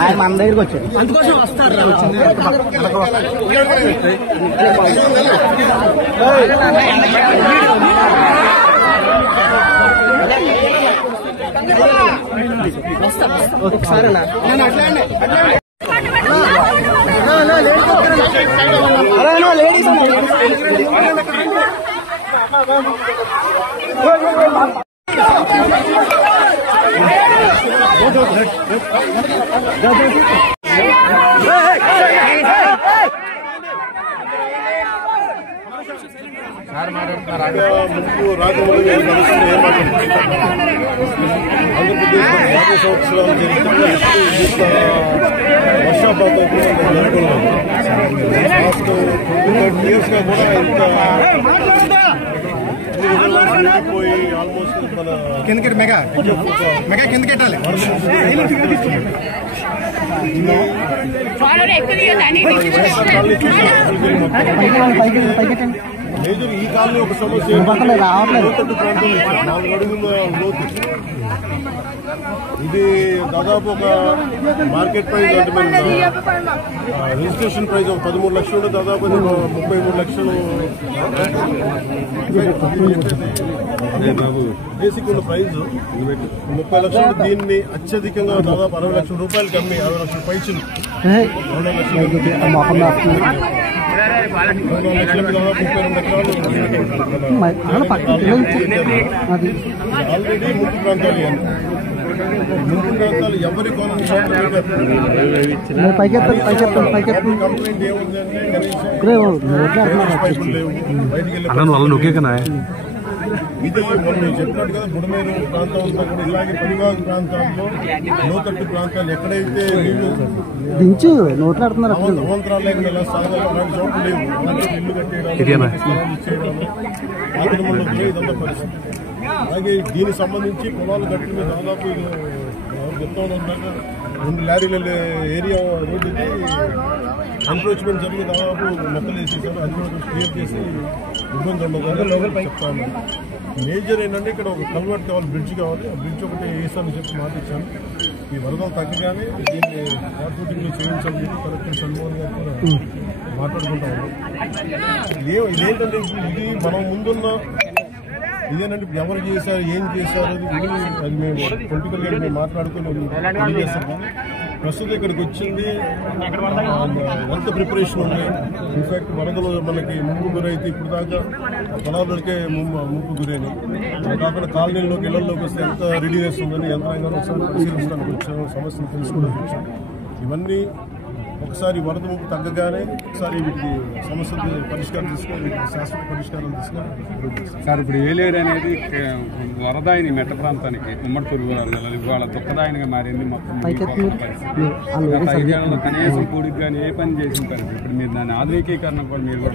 ఆయన మన దగ్గరికి వచ్చారు అందుకోసం వస్తారు ఒకసారి లేడీస్ ముందు రాజమౌళి ఆంధ్రప్రదేశ్ 50 సంవత్సరాల చరిత్రలో వర్షాపాతం లాస్ట్ 20 ఇయర్స్గా కూడా ఇంత పోయి ఆల్మోస్ట్ మన కిందకి మెగా కిందకెట్టాలి మేజర్ ఈ కాలంలో ఒక సమస్య లోతట్టు ప్రాంతంలో 4 అడుగుల లోతు ఇది దాదాపు ఒక మార్కెట్ ప్రైస్ అంటే రిజిస్ట్రేషన్ ప్రైస్ ఒక 13 లక్షలు ఉంటే దాదాపు 33 లక్షలు బేసిక్ ఉన్న ప్రైజ్ 30 లక్షలు. దీన్ని అత్యధికంగా దాదాపు 60 లక్షల రూపాయలకి అమ్మి 60 లక్షల పైసలు 2 లక్షలకు దాదాపు 32 ఎకరాలు ఆల్రెడీ ముంపు ప్రాంతాలు ఎవరి కంప్లైంట్ ఏముందంటే కనీసం లేవు బయటికి ఇది మనం చెప్పినట్టుగా బుడమేరు ప్రాంతం అంతా కూడా ఇలాగే పరివాహక ప్రాంతాల్లో లోతట్టు ప్రాంతాలు ఎక్కడైతే నీళ్లు అవంతరాలు లేకుండా ఎలా సాగాలి అలాంటి చోట్ల లేవు. ఇల్లు కట్టేయడం ఆక్రమణలో ఇదంతా పరిస్థితి. అలాగే దీనికి సంబంధించి పొలాలు కట్టిన దాదాపు చెప్తా ఉన్నాక 2 లారీల ఏరియా రోడ్డుకి ఎన్క్రోచ్మెంట్ జరిగి దాదాపు మొక్కలు వేసేసారు. అది కూడా క్లియర్ చేసి ఇబ్బంది ఉండదు చెప్తా ఉన్నాను. మేజర్ ఏంటంటే ఇక్కడ ఒక కల్వర్ట్ కావాలి, బ్రిడ్జ్ కావాలి. ఆ బ్రిడ్జ్ ఒకటి వేసామని చెప్పి మాటిచ్చాను. ఈ వరదలు తగ్గగానే దీన్ని షూటింగ్లో చేయించాలని చెప్పి కలెక్టర్ షణ్మోహన్ గారు కూడా మాట్లాడుకుంటా ఉన్నాం. ఇదేంటంటే ఇది మనం ముందున్న ఇదేనంటే ఇప్పుడు ఎవరు చేశారు ఏం చేశారు అది మేము పొలిటికల్గా మేము మాట్లాడుకుని తెలియజేస్తాం. ప్రస్తుతం ఇక్కడికి వచ్చింది ఎంత ప్రిపరేషన్ ఉంది. ఇన్ఫాక్ట్ వరదలు మనకి ముంపు గురైతే ఇప్పుడు దాకా పొలాలకే ముంపు గురైన కాకుండా కాలనీల్లోకి ఇళ్లలోకి వస్తే ఎంత రెడీనెస్ ఉందని యంత్రాంగాన్ని ఒకసారి పరిశీలించడానికి వచ్చాము, సమస్యను తెలుసుకోవడానికి వచ్చాము. ఇవన్నీ ఒకసారి వరద ముప్పు తగ్గగానే ఒకసారి వీటికి సమస్యలు పరిష్కారం తీసుకొని వీటికి శాశ్వత పరిష్కారం తీసుకొని సార్ ఇప్పుడు ఏలేరు అనేది వరదాయిని మెట్ట ప్రాంతానికి ఉమ్మడి తూర్పుగోదావరి ఇవాళ దుఃఖదాయనిగా మారింది. మొత్తం 5 ఏళ్లలో కనీసం కూడికి కానీ ఏ పని చేసిన పరిస్థితి. ఇప్పుడు మీరు దాని ఆధునికీకరణ కూడా మీరు కూడా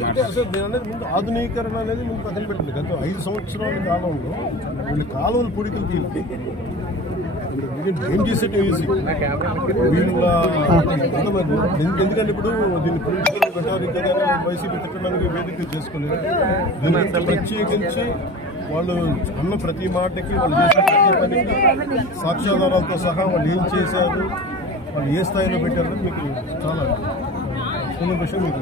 నేను అనేది ముందు ఆధునీకరణ అనేది ముందు పక్కన పెట్టండి. గత 5 సంవత్సరాల కాలంలో వీళ్ళు కాలువలు పొడికలు తీయాలి ఏం చేసేట్టు ఈజీ వీళ్ళ ఎందుకంటే ఇప్పుడు దీన్ని పొలిటికల్ పెట్టడానికి వైసీపీ తిట్టడానికి వేదిక చేసుకోలేదు. దీన్ని ప్రత్యేకించి వాళ్ళు అన్న ప్రతి మాటకి వాళ్ళు చేసిన ప్రతి పనికి సాక్ష్యాధారాలతో సహా వాళ్ళు ఏం చేశారు, వాళ్ళు ఏ స్థాయిలో పెట్టారని మీకు చాలా విషయం మీకు